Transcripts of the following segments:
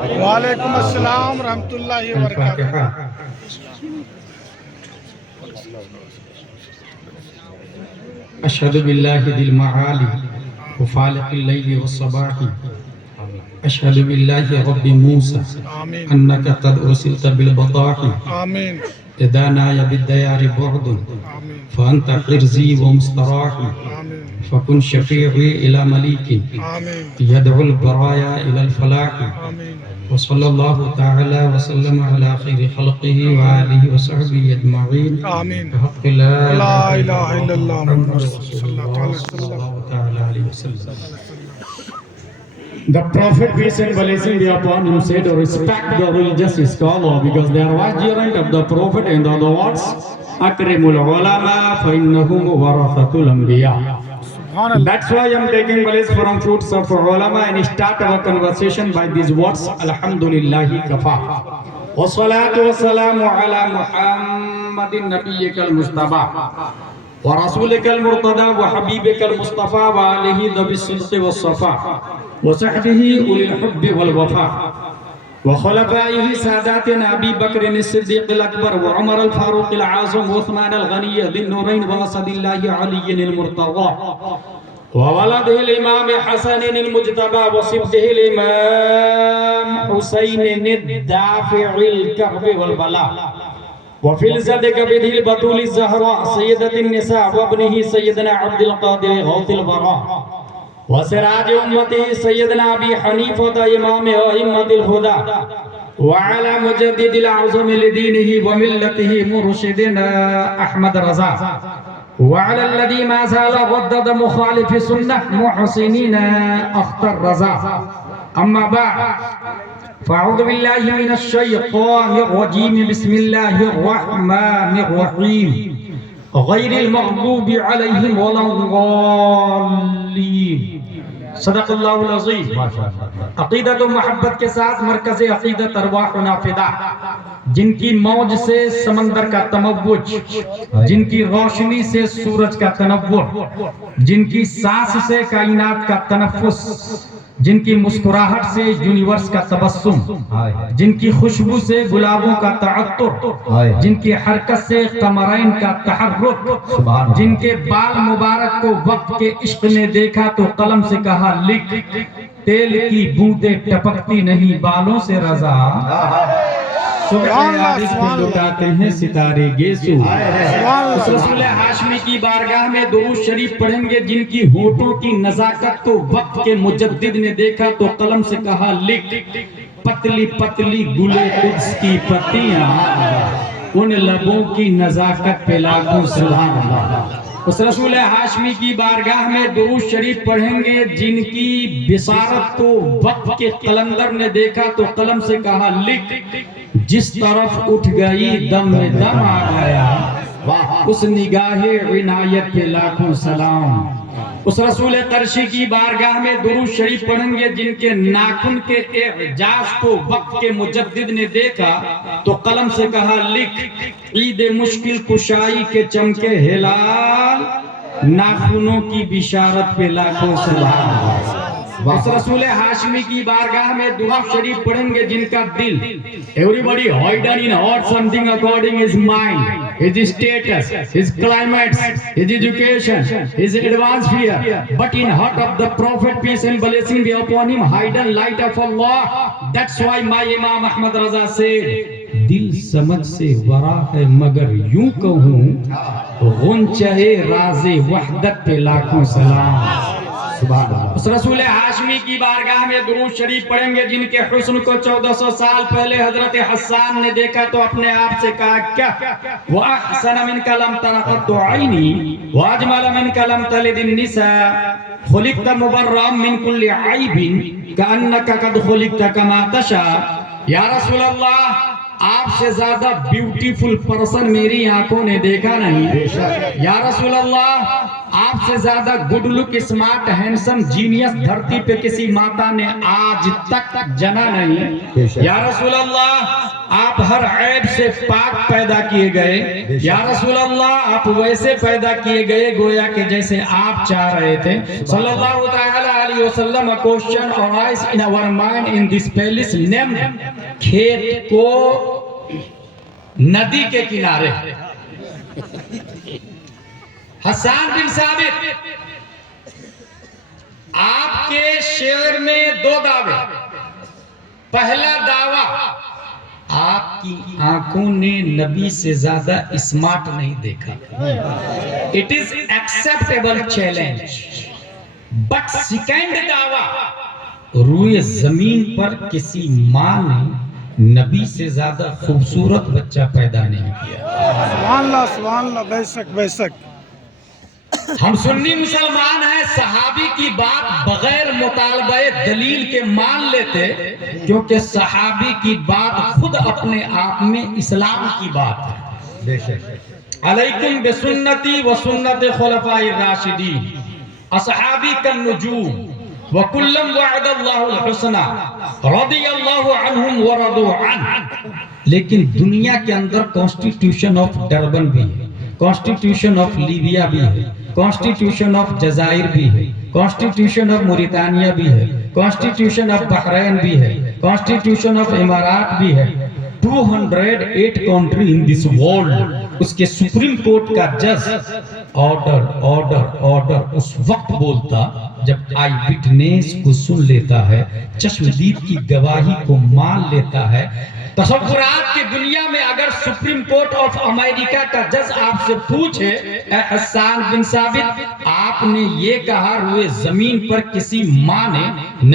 وعلیکم السلام ورحمۃ اللہ وبرکاتہ. الفاتحة. أشهد بالله ذي المعالي وفالق الليل والصباح. أشهد بالله رب موسى آمین أنك قد أرسلت بالبطاح. آمین إذا ناي بالديار بعد آمین فأنت حرزي ومستراحي. آمین فكن شفيعي إلى مليك آمین يدعو البرايا إلى الفلاح. آمین. وصلى الله تعالى وسلم على خير خلقه وآله وصحبه أجمعين. آمین. بحق لا لا الہ الا اللہ محمد رسول صلى اللہ الله تعالى عليه وسلم. The Prophet, peace and blessing be upon him, said, respect the religious scholar because they are vicegerent of the Prophet. In other words, Akrimul ulama fa innahum warathatul anbiya. سبحان اللہ. That's why I'm taking place from fruits of ulama and start our conversation by these words, Alhamdulillahi kafa. Wassalatu wassalamu ala Muhammadin nabiyyikal Mustafa wa rasulikal murtada wa habibikal Mustafa wa alihi dhabis sidqi was safa wa sahbihi ulil hubbi wal wafa wa khulafaihi sadatina Abi Bakr as-Siddiq al-Akbar wa Umar al-Faruq al-Azam wa Uthman al-Ghani dhin nurayn wa asadillahi Ali al-Murtada wa waladihi al-Imam Hasan al-Mujtaba wa sibtihi al-Imam Husayn ad-Dafi' al-Karb wal-Bala wa fil zadi kabidhi al-Batul az-Zahra sayyidat an-nisa wa ibnihi sayyidina Abdul Qadir Ghawth al-Bara وسراج امته سيدنا ابي حنيفه امام ائمه الهدى وعلى مجدد الاعظم لدينه وملته مرشدنا احمد رضا وعلى الذي ما زال ردد مخالف سنه محسنين اختر رضا. اما بعد فاعوذ بالله من الشيطان الرجيم بسم الله الرحمن الرحيم غير المغضوب عليهم ولا الضالين. صدق اللہ العظیم. عقیدت و محبت کے ساتھ مرکز عقیدت ارواحنا فدا، جن کی موج سے سمندر کا تموج، جن کی روشنی سے سورج کا تنور، جن کی سانس سے کائنات کا تنفس، جن کی مسکراہٹ سے یونیورس کا تبسم، جن کی خوشبو سے گلابوں کا تعطر، جن کی حرکت سے قمرین کا تحرک، جن کے بال مبارک کو وقت کے عشق نے دیکھا تو قلم سے کہا لکھ، تیل کی بوندیں ٹپکتی نہیں بالوں سے رضا. صبح عارف کو لٹاتے ہیں ستارے گیسو. اس رسول ہاشمی کی بارگاہ میں درود شریف پڑھیں گے جن کی ہونٹوں کی نزاکت کو وقت کے مجدد نے دیکھا تو قلم سے کہا لکھ، پتلی پتلی گلے قدس کی پتیاں، ان لبوں کی نزاکت پہ لاکھوں سبحان اللہ. اس رسول ہاشمی کی بارگاہ میں درود شریف پڑھیں گے جن کی بصارت کو وقت کے قلندر نے دیکھا تو قلم سے کہا لکھ، جس طرف اٹھ گئی دم میں دم آ گیا، اس نگاہ عنایت پہ لاکھوں سلام. اس رسول قرشی کی بارگاہ میں درود شریف پڑھیں گے جن کے ناخن کے اعجاز کو وقت کے مجدد نے دیکھا تو قلم سے کہا لکھ، عید مشکل کشائی کے چمکے ہلال، ناخنوں کی بشارت پہ لاکھوں سلام. اس رسول ہاشمی کی بارگاہ میں درود شریف پڑھیں گے جن کا دل everybody hidden in hot something according his mind, his status, his climate, his education, his atmosphere, but in heart of the Prophet peace and blessing be upon him hidden light of Allah. That's why my Imam Ahmad Raza said, دل سمجھ سے ورا ہے مگر یوں کہوں غنچہ راز وحدت پہ لاکھوں سلام. اس رسول ہاشمی کی بارگاہ میں درود شریف پڑھیں گے جن کے حسن کو 1400 سال پہلے حضرت حسان نے دیکھا تو اپنے آپ سے کہا کیا وَأَحْسَنَ مِنْكَ لَمْ تَرَ قَطُّ عَيْنِي وَأَجْمَلَ مِنْكَ لَمْ تَلِدِ النِّسَاءُ خُلِقْتَ مُبَرَّأً مِنْ كُلِّ عَيْبٍ كَأَنَّكَ قَدْ خُلِقْتَ كَمَا تَشَاءُ. یا رسول اللہ آپ سے زیادہ بیوٹیفل پرسن میری آنکھوں نے دیکھا نہیں. یا رسول اللہ آپ سے زیادہ good luck smart handsome genius دھرتی پہ کسی ماتا نے آج تک جنا نہیں. یا رسول اللہ آپ ہر عیب سے پاک پیدا کیے گئے. یا رسول اللہ آپ ویسے پیدا کیے گئے گویا کہ جیسے آپ چاہ رہے تھے. صلی اللہ تعالی علیہ وسلم. A question arise in our mind in this palace named کھیت کو ندی کے کنارے. حسان بن ثابت آپ کے شعر میں دو دعوے. پہلا دعویٰ آپ کی آنکھوں نے نبی سے زیادہ اسمارٹ نہیں دیکھا. It is acceptable challenge. But second دعویٰ روئے زمین پر کسی ماں نے نبی سے زیادہ خوبصورت بچہ پیدا نہیں کیا. سبحان اللہ بے شک بے شک. ہم سنی مسلمان ہیں صحابی کی بات بغیر مطالبہ دلیل کے مان لیتے کیونکہ صحابی کی بات خود اپنے آپ میں اسلام کی بات ہے. علیکم بسنتی و سنت خلفاء الراشدین اصحابی کالنجوم وکلم وعد اللہ الحسنى رضی اللہ عنہم ورضوا عنہ. لیکن دنیا کے اندر کانسٹیٹیوشن آف ڈربن بھی ہے, کانسٹیٹیوشن آف لیبیا بھی ہے, کانسٹیٹیوشن آف جزائر بھی ہے, کانسٹیٹیوشن آف موریتانیہ بھی ہے, کانسٹیٹیوشن آف بحرین بھی ہے, کانسٹیٹیوشن آف امارات بھی ہے. 208 کنٹری ان دس ورلڈ. اس کے سپریم کورٹ کا جج آرڈر آرڈر آرڈر اس وقت بولتا جب آئی وٹنس کو سن لیتا ہے, چشمدید کی گواہی کو مان لیتا ہے. تصورات کی دنیا میں اگر سپریم کورٹ آف امریکہ کا جج آپ سے پوچھے اے حسان بن ثابت آپ نے یہ کہا روئے زمین پر کسی ماں نے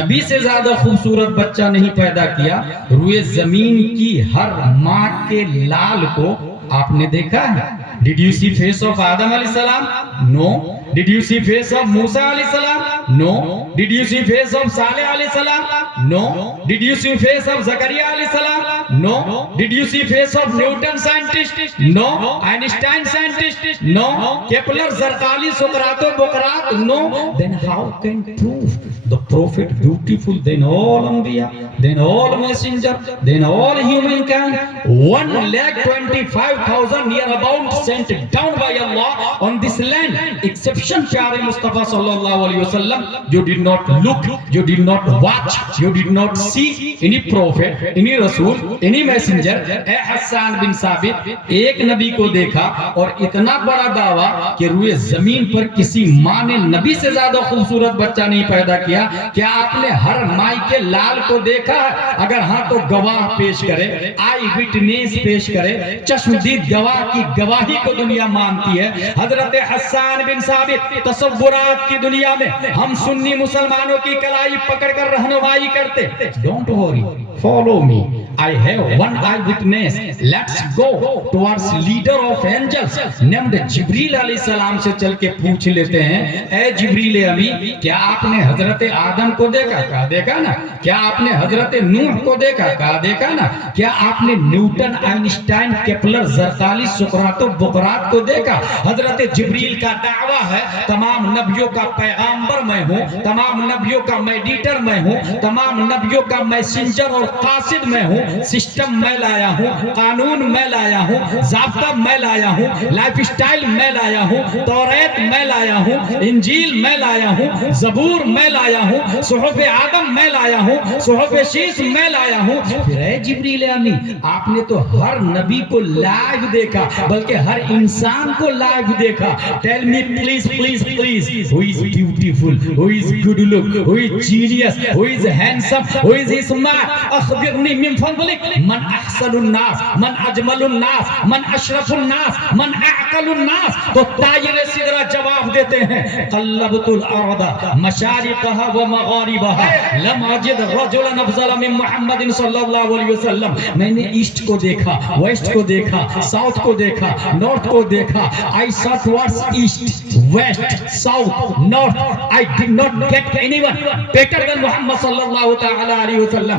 نبی سے زیادہ خوبصورت بچہ نہیں پیدا کیا, روئے زمین کی ہر ماں کے لال کو آپ نے دیکھا ہے. Did you see face of Adam علیہ السلام? No. Did you see face of Musa علیہ السلام? No. Did you see face of Saleh علیہ السلام? No. Did you see face of Zakaria علیہ السلام? No. Did you see face of Newton scientist? No. Einstein scientist? No. Kepler, Zarqali, Socrates, Bocrat? No. Then how can prove the prophet beautiful, then all Anbiya, then all messenger, then all humankind, 1,25,000 near about sent down by Allah on this land, exception Pyare Mustafa sallallahu alaihi wasallam. You did not look, you did not watch, you did not see any prophet, any Rasul, any messenger. اے حسان بن ثابت ایک نبی کو دیکھا اور اتنا بڑا دعویٰ کہ روئے زمین پر کسی ماں نے نبی سے زیادہ خوبصورت بچہ نہیں پیدا کیا. کیا آپ نے ہر مائی کے لال کو دیکھا ہے؟ اگر ہاں تو گواہ پیش کرے, آئی وٹنس پیش کرے, چشمدید گواہ کی گواہی کو دنیا مانتی ہے. حضرت حسان بن ثابت تصورات کی دنیا میں ہم سنی مسلمانوں کی کلائی پکڑ کر رہنمائی کرتے. Don't worry, follow me. I have one eyewitness. Let's go towards leader of angels named جبریل علیہ السلام سے چل کے پوچھ لیتے ہیں اے جبریل امی کیا آپ نے حضرت آدم کو دیکھا؟ کہا دیکھا نا. کیا آپ نے حضرت نوح کو دیکھا؟ کہا دیکھا نا. کیا آپ نے نیوٹن, آئنسٹائن, کیپلر, زرقالی, سقراط, بقراط کو دیکھا؟ حضرت جبریل کا دعویٰ ہے تمام نبیوں کا پیغامبر میں ہوں, تمام نبیوں کا میڈیٹر میں ہوں, تمام نبیوں کا میسنجر اور قاصد میں ہوں. سسٹم میں لایا ہوں, قانون میں لایا ہوں, ضابطہ میں لایا ہوں, لائف سٹائل میں لایا ہوں, توریت میں لایا ہوں, انجیل میں لایا ہوں, زبور میں لایا ہوں, صحف آدم میں لایا ہوں, صحف شیش میں لایا ہوں. پھر اے جبریل امین آپ نے تو ہر نبی کو لائیو دیکھا بلکہ ہر انسان کو لائیو دیکھا. Tell me please please please who is beautiful, who is good look, who is genius, who is handsome, who is smart. اخبرنی من فضلک من احسن الناس, من اجمل الناس, من اشرف الناس, من اعقل الناس. تو طائر سدرہ جواب دیتے ہیں قلبت الارض مشارقها ومغاربها لم اجد رجلا افضل من محمد صلی اللہ علیہ وسلم. میں نے ایسٹ کو دیکھا, ویسٹ کو دیکھا, ساؤتھ کو دیکھا, نارتھ کو دیکھا. I saw towards east, west, south, north I did not get anyone better than Muhammad sallallahu ta'ala alaihi wasallam.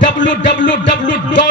www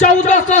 1400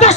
10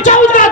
14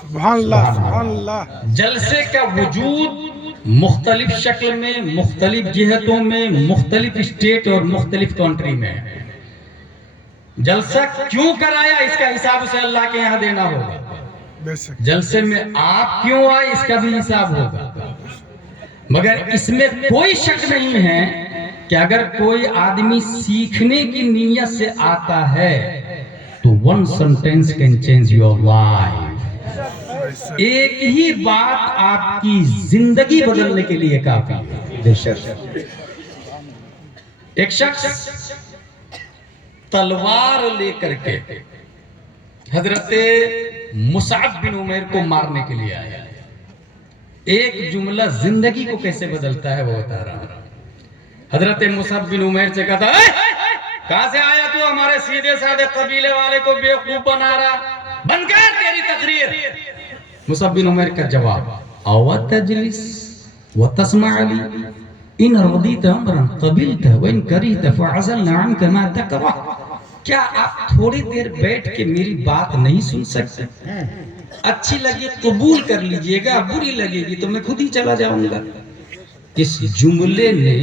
سبحان اللہ سبحان اللہ. جلسے کا وجود مختلف شکل میں، مختلف جہتوں میں، مختلف اسٹیٹ اور مختلف کنٹری میں. جلسہ کیوں کرایا اس کا حساب اسے اللہ کے یہاں دینا ہوگا. بے شک جلسے میں آپ کیوں آئے اس کا بھی حساب ہوگا. مگر اس میں کوئی شک نہیں ہے کہ اگر کوئی آدمی سیکھنے کی نیت سے آتا ہے تو one sentence can change your life. ایک ہی بات آپ کی زندگی بدلنے کے لیے کافی ہے. ایک شخص تلوار لے کر کے حضرت مصعب بن عمیر کو مارنے کے لیے آیا. ایک جملہ زندگی کو کیسے بدلتا ہے وہ بتا رہا ہوں. حضرت مصعب بن عمیر سے کہتا ہے کہاں سے آیا تو ہمارے سیدھے سادے قبیلے والے کو بیوقوف بنا رہا، بند کر تیری تقریر. مصعب بن عمیر کا جواب او تجلس وتسمع لي ان رضيت امرا قبلت وان كرهت فعزلنا عنك ما تكره. کیا آپ تھوڑی دیر بیٹھ کے میری بات نہیں سن سکتے؟ اچھی لگے قبول کر لیجئے گا، بری لگے گی تو میں خود ہی چلا جاؤں گا. اس جملے نے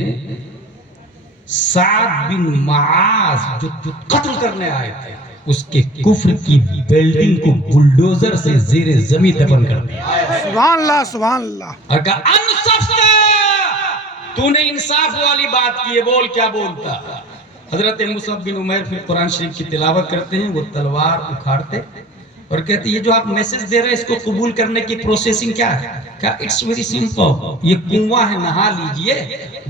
سعد بن معاذ جو قتل کرنے آئے تھے اس کے کفر کی بلڈنگ کو بلڈوزر سے زیر زمین دفن کر دیا. سبحان اللہ سبحان اللہ. اگر انصفتا تو نے انصاف والی بات کی ہے، بول کیا بولتا. حضرت مصعب بن عمیر پھر قرآن شریف کی تلاوت کرتے ہیں، وہ تلوار اکھاڑتے اور کہتے ہیں یہ جو آپ میسج دے رہے ہیں اس کو قبول کرنے کی پروسیسنگ کیا ہے؟ کہا اٹس ویری سمپل، یہ کنواں ہے، نہا لیجئے،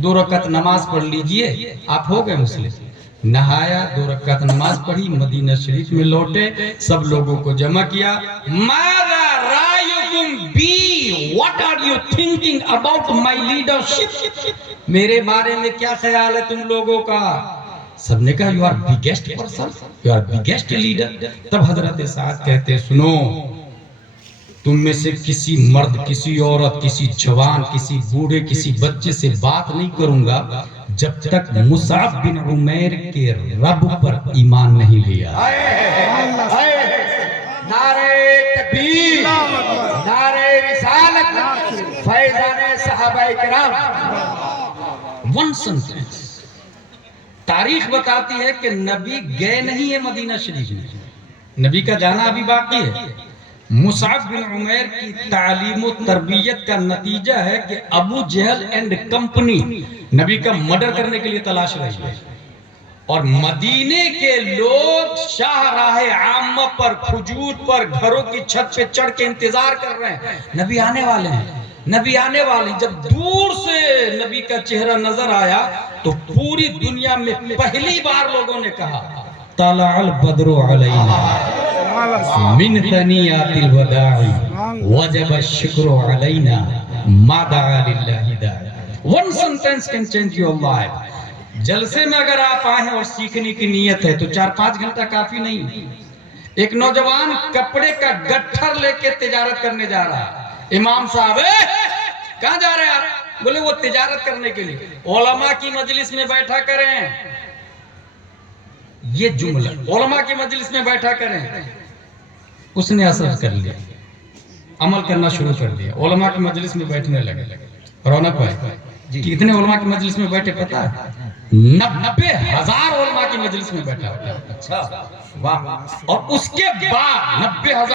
2 رکعت نماز پڑھ لیجئے، آپ ہو گئے مسلم. نہایا، 2 رکعت نماز پڑھی، مدینہ شریف میں لوٹے، سب لوگوں کو جمع کیا. ماذا رائیکم be, what are you thinking about my leadership؟ میرے بارے میں کیا خیال ہے تم لوگوں کا؟ سب نے کہا you are biggest person, you are biggest leader. تب حضرت سعد کہتے سنو، تم میں سے کسی مرد، کسی عورت، کسی جوان، کسی بوڑھے، کسی بچے سے بات نہیں کروں گا جب تک مصعب بن عمیر کے رب پر ایمان نہیں لیا. نعرہ تکبیر، نعرہ رسالت، فیضان صحابہ کرام. One sentence. تاریخ بتاتی ہے کہ نبی گئے نہیں ہے مدینہ شریف میں، نبی کا جانا ابھی باقی ہے. مصعب بن عمیر کی تعلیم و تربیت کا نتیجہ ہے کہ ابو جہل اینڈ کمپنی نبی کا مرڈر کرنے کے لیے تلاش رہی ہے، اور مدینے کے لوگ شاہراہ عامہ پر، کھجور پر، گھروں کی چھت پہ چڑھ کے انتظار کر رہے ہیں، نبی آنے والے ہیں، نبی آنے والے ہیں. جب دور سے نبی کا چہرہ نظر آیا تو پوری دنیا میں پہلی بار لوگوں نے کہا طلع البدر علینا من ثنیات الوداع وجب الشکر علینا ما دعا للہ داعی. One sentence can change your life. جلسے میں اگر آپ آئے ہیں اور سیکھنے کی نیت ہے تو 4-5 گھنٹہ کافی نہیں. ایک نوجوان کپڑے کا گٹھر لے کے تجارت کرنے جا رہا ہے. امام صاحب کہاں جا رہے ہیں آپ؟ بولے وہ تجارت کرنے کے لیے. علماء کی مجلس میں بیٹھا کریں، یہ جملہ علماء کی مجلس میں بیٹھا کریں. اس نے اثر کر لیا، عمل کرنا شروع کر دیا، علماء کی مجلس میں بیٹھنے لگے. رونق بھائی کتنے علماء کی مجلس میں بیٹھے پتا ہے؟ 90,000 علماء کی مجلس میں بیٹھا. اور اس کے بعد 90,000